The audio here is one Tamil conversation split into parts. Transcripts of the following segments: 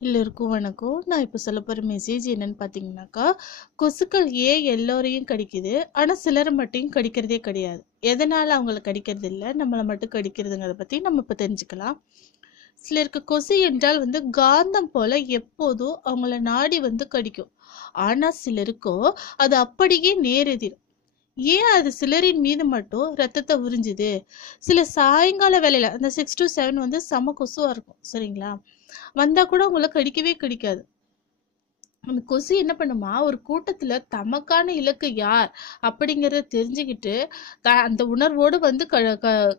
எல்லோருக்கும் வணக்கம். நான் இப்போ சொல்ல போகிற மெசேஜ் என்னன்னு பார்த்தீங்கன்னாக்கா, கொசுக்கள் ஏன் எல்லோரையும் கடிக்குது, ஆனால் சிலரை மட்டும் கடிக்கிறதே கிடையாது. எதனால் அவங்கள கடிக்கிறது இல்லை, நம்மளை மட்டும் கடிக்கிறதுங்கிறத பற்றி நம்ம இப்போ தெரிஞ்சுக்கலாம். சிலருக்கு கொசு என்றால் காந்தம் போல எப்போதும் அவங்கள நாடி கடிக்கும். ஆனால் சிலருக்கோ அது அப்படியே நேரெதிரும். ஏன் அது சிலரின் மீது மட்டும் ரத்தத்தை உறிஞ்சுது? சில சாயங்கால வேலையில அந்த 6 to 7 செம கொசுவா இருக்கும், சரிங்களா? வந்தா கூட உங்களை கடிக்கவே கடிக்காது. அந்த கொசு என்ன பண்ணுமா, ஒரு கூட்டத்துல தமக்கான இலக்கு யார் அப்படிங்கறத தெரிஞ்சுக்கிட்டு அந்த உணர்வோடு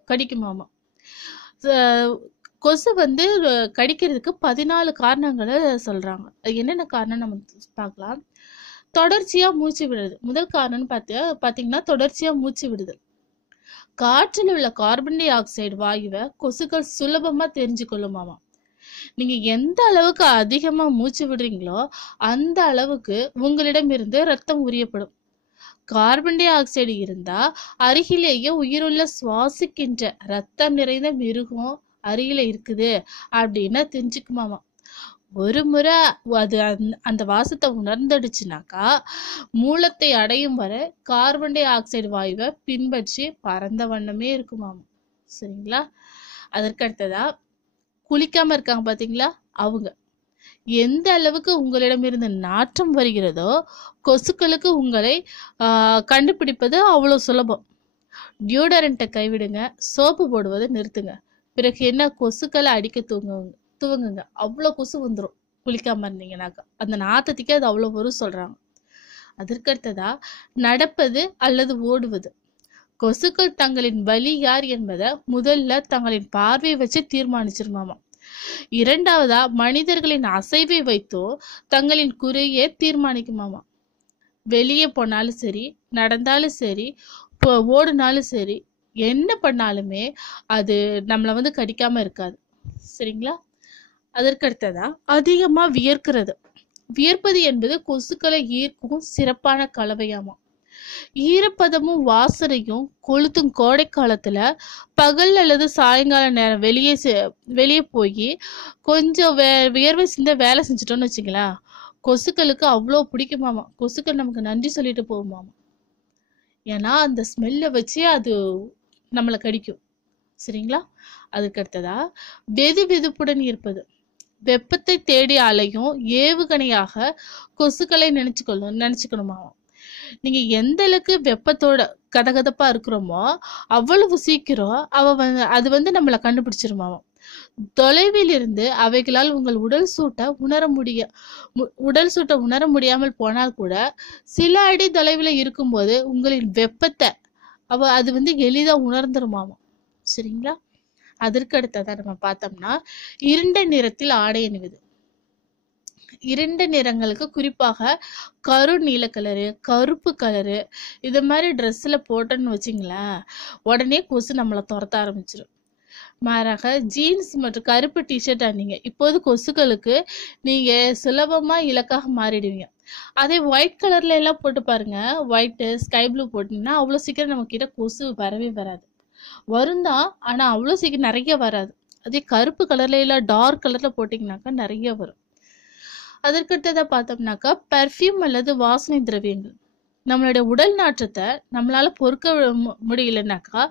கடிக்குமாமா. கொசு கடிக்கிறதுக்கு 14 காரணங்களை சொல்றாங்க. அது என்னென்ன காரணம் நம்ம பார்க்கலாம். தொடர்ச்சியா மூச்சு விடுறது முதல் காரணம்னு பாத்தீங்கன்னா தொடர்ச்சியா மூச்சு விடுதல். காற்றில் உள்ள கார்பன் டை ஆக்சைடு வாயுவை கொசுக்கள் சுலபமா தெரிஞ்சு கொள்ளுமாமா. நீங்க எந்த அளவுக்கு அதிகமா மூச்சு விடுறீங்களோ அந்த அளவுக்கு உங்களிடம் இருந்து ரத்தம் உரியப்படும். கார்பன் டை ஆக்சைடு இருந்தா அருகிலேயே உயிருள்ள சுவாசிக்கின்ற ரத்தம் நிறைந்த மிருகம் அருகில இருக்குது அப்படின்னு தெரிஞ்சுக்குமாமா. ஒரு முறை அது அந்த வாசத்தை உணர்ந்துடுச்சுனாக்கா மூலத்தை அடையும் வரை கார்பன் டை ஆக்சைடு வாயுவை பின்பற்றி பறந்த வண்ணமே இருக்குமாமா, சரிங்களா? அதற்கடுத்ததா குளிக்காம இருக்காங்க பாத்தீங்களா, அவங்க எந்த அளவுக்கு உங்களிடமிருந்து நாற்றம் வருகிறதோ கொசுக்களுக்கு உங்களை கண்டுபிடிப்பது அவ்வளவு சுலபம். டியோடரண்ட்டை கைவிடுங்க, சோப்பு போடுவதை நிறுத்துங்க. பிறகு என்ன, கொசுக்களை அடிக்க துவங்குங்க. அவ்வளோ கொசு வந்துடும் குளிக்காம இருந்தீங்கன்னாக்கா. அந்த நாத்தத்துக்கே அது அவ்வளோ வரும் சொல்றாங்க. அதற்கடுத்ததா நடப்பது அல்லது ஓடுவது. கொசுக்கள் தங்களின் பலி யார் என்பதை முதல்ல தங்களின் பார்வை வச்சு தீர்மானிச்சிருமாமா. இரண்டாவதா மனிதர்களின் அசைவை வைத்தோ தங்களின் குறையை தீர்மானிக்குமாமா. வெளியே போனாலும் சரி, நடந்தாலும் சரி, ஓடுனாலும் சரி, என்ன பண்ணாலுமே அது நம்மளை கடிக்காம இருக்காது, சரிங்களா? அதற்கடுத்ததா அதிகமா வியர்க்கிறது. வியர்ப்பது என்பது கொசுக்களை ஈர்க்கும் சிறப்பான கலவையாமா. ஈரப்பதமும் வாசனையும் கொளுத்தும் கோடை காலத்துல பகல் அல்லது சாயங்கால நேரம் வெளியே போய் கொஞ்சம் வியர்வை சிந்த வேலை செஞ்சுட்டோம்னு வச்சுங்களேன், கொசுக்களுக்கு அவ்வளோ பிடிக்குமாமா. கொசுக்கள் நமக்கு நன்றி சொல்லிட்டு போகுமாமா. ஏன்னா அந்த ஸ்மெல்லை வச்சு அது நம்மளை கடிக்கும், சரிங்களா? அதுக்கடுத்ததா வெதுவெதுப்புடன் இருப்பது. வெப்பத்தை தேடி அலையும் ஏவுகணையாக கொசுக்களை நினைச்சுக்கணுமா. நீங்க எந்த அளவுக்கு வெப்பத்தோட கதகதப்பா இருக்கிறோமோ அவ்வளவு சீக்கிரம் அது நம்மளை கண்டுபிடிச்சிருமாமா. தொலைவில் இருந்து அவைகளால் உங்கள் உடல் சூட்டை உணர முடியாமல் போனால் கூட சில அடி தொலைவில் இருக்கும்போது உங்களின் வெப்பத்தை அது எளிதா உணர்ந்துருமாமா, சரிங்களா? அதற்கு அடுத்ததான் நம்ம பார்த்தோம்னா இருண்ட நிறத்தில் ஆடை அணிவது. இரண்டு நிறங்களுக்கு குறிப்பாக கரு நீல கலரு, கருப்பு கலரு இது மாதிரி ட்ரெஸ்ல போட்டோன்னு வச்சிங்களேன், உடனே கொசு நம்மளை துரத்த ஆரம்பிச்சிடும். மாறாக ஜீன்ஸ் மற்றும் கருப்பு டிஷர்ட் அணிங்க, இப்போது கொசுக்களுக்கு நீங்க சுலபமா இலக்காக மாறிடுவீங்க. அதே ஒயிட் கலர்ல எல்லாம் போட்டு பாருங்க, ஒயிட் ஸ்கை ப்ளூ போட்டீங்கன்னா அவ்வளவு சீக்கிரம் நம்ம கிட்ட கொசு வரவே வராது. வருந்தான், ஆனா அவ்வளவு சீக்கிரம் நிறைய வராது. அதே கருப்பு கலர்ல இல்ல டார்க் கலர்ல போட்டீங்கன்னாக்கா நிறைய வரும். அதற்கடுத்ததை பார்த்தோம்னாக்கா பெர்ஃப்யூம் அல்லது வாசனை திரவியங்கள். நம்மளுடைய உடல் நாற்றத்தை நம்மளால பொறுக்க முடியலன்னாக்கா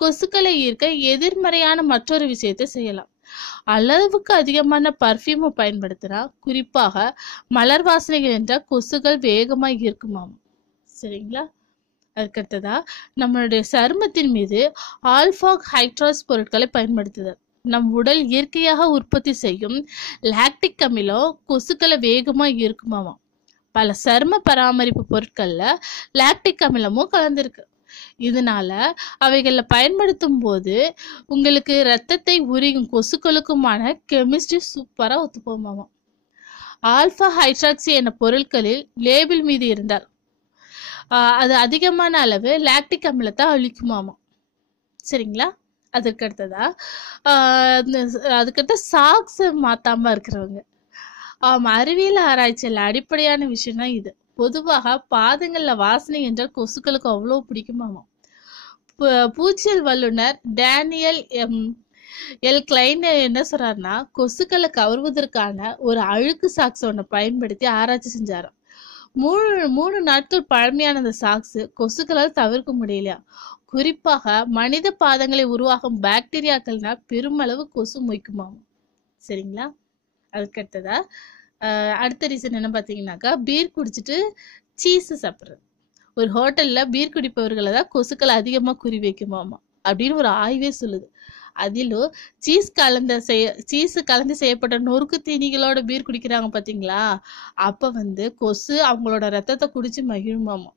கொசுக்களை ஈர்க்க எதிர்மறையான மற்றொரு விஷயத்தை செய்யலாம். அளவுக்கு அதிகமான பர்ஃப்யூமை பயன்படுத்தினா, குறிப்பாக மலர் வாசனைகள் என்ற கொசுக்கள் வேகமா ஈர்க்குமாம், சரிங்களா? அதுக்கடுத்ததா நம்மளுடைய சருமத்தின் மீது ஆல்பா ஹைட்ராஸ் பொருட்களை பயன்படுத்துதல். நம் உடல் இயற்கையாக உற்பத்தி செய்யும் லாக்டிக் அமிலம் கொசுக்களை வேகமா ஈர்க்குமாமா. பல சரும பராமரிப்பு பொருட்கள்ல லாக்டிக் அமிலமும் கலந்துருக்கு. இதனால அவைகளை பயன்படுத்தும் போது உங்களுக்கு ரத்தத்தை உரியும் கொசுக்களுக்குமான கெமிஸ்ட்ரி சூப்பரா ஒத்துப்போமாமா. ஆல்பா ஹைட்ராக்சி என பொருட்களில் லேபிள் மீது இருந்தால் அது அதிகமான அளவு லாக்டிக் அமிலத்தை அழிக்குமாமா, சரிங்களா? அதுக்கடுத்ததா அதுக்கடுத்த சாக்ஸ் மாத்தாம இருக்கிறவங்க. அறிவியல் ஆராய்ச்சியில் அடிப்படையான விஷயம் தான் இது. பொதுவாக பாதங்கள்ல வாசனை என்றால் கொசுக்களுக்கு அவ்வளவு பிடிக்குமாமா. பூச்சியல் வல்லுநர் டேனியல் கிளைன் என்ன சொல்றாருன்னா, கொசுக்களை கவர்வதற்கான ஒரு அழுக்கு சாக்ஸ் ஒன்றை பயன்படுத்தி ஆராய்ச்சி செஞ்சாராம். 3 நாட்கள் பழமையான அந்த சாக்ஸ் கொசுக்களால் தவிர்க்க முடியலையா. குறிப்பாக மனித பாதங்களை உருவாகும் பாக்டீரியாக்கள்னா பெருமளவு கொசு மொய்க்குமாம். சரிங்களா? அதுக்கடுத்ததா அடுத்த ரீசன் என்ன பார்த்தீங்கன்னாக்கா, பீர் குடிச்சிட்டு சீஸ் சாப்பிட்றது. ஒரு ஹோட்டல்ல பீர் குடிப்பவர்களை தான் கொசுக்கள் அதிகமாக குறி வைக்குமாமா அப்படின்னு ஒரு ஆய்வே சொல்லுது. அதிலும் சீஸ் கலந்து செய்யப்பட்ட நொறுக்கு தீனிகளோட பீர் குடிக்கிறாங்க பார்த்தீங்களா, அப்போ கொசு அவங்களோட ரத்தத்தை குடிச்சு மகிழுமாமா.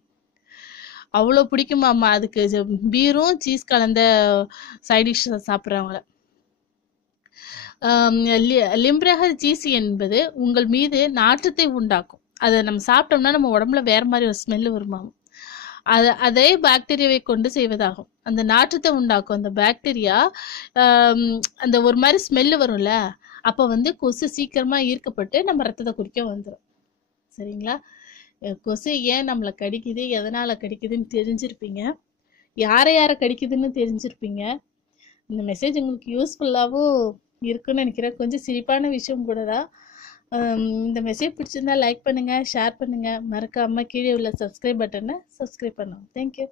அவ்வளோ பிடிக்குமாமா அதுக்கு பீரும் சீஸ் கலந்த சைடிஷ் சாப்பிட்றவங்கள. லிம்ப்ரஹர் சீஸ் என்பது உங்கள் மீது நாற்றத்தை உண்டாக்கும். அதை நம்ம சாப்பிட்டோம்னா நம்ம உடம்புல வேற மாதிரி ஒரு ஸ்மெல் வருமாம். அதே பாக்டீரியாவை கொண்டு செய்வதாகும். அந்த நாற்றத்தை உண்டாக்கும் அந்த பாக்டீரியா அந்த ஒரு மாதிரி ஸ்மெல்லு வரும்ல, அப்போ கொசு சீக்கிரமா ஈர்க்கப்பட்டு நம்ம ரத்தத்தை குடிக்க வந்துடும். சரிங்களா? கொசு ஏன் நம்மளை கடிக்குது, எதனால கடிக்குதுன்னு தெரிஞ்சிருப்பீங்க. யாரை கடிக்குதுன்னு தெரிஞ்சிருப்பீங்க. இந்த மெசேஜ் உங்களுக்கு யூஸ்ஃபுல்லாகவும் இருக்குன்னு நினைக்கிறேன். கொஞ்சம் சிரிப்பான விஷயம் கூட தான். இந்த மெசேஜ் பிடிச்சிருந்தா லைக் பண்ணுங்கள், ஷேர் பண்ணுங்கள். மறக்காமல் கீழே உள்ள சப்ஸ்கிரைப் பட்டனை சப்ஸ்கிரைப் பண்ணுங்க. தேங்க்யூ.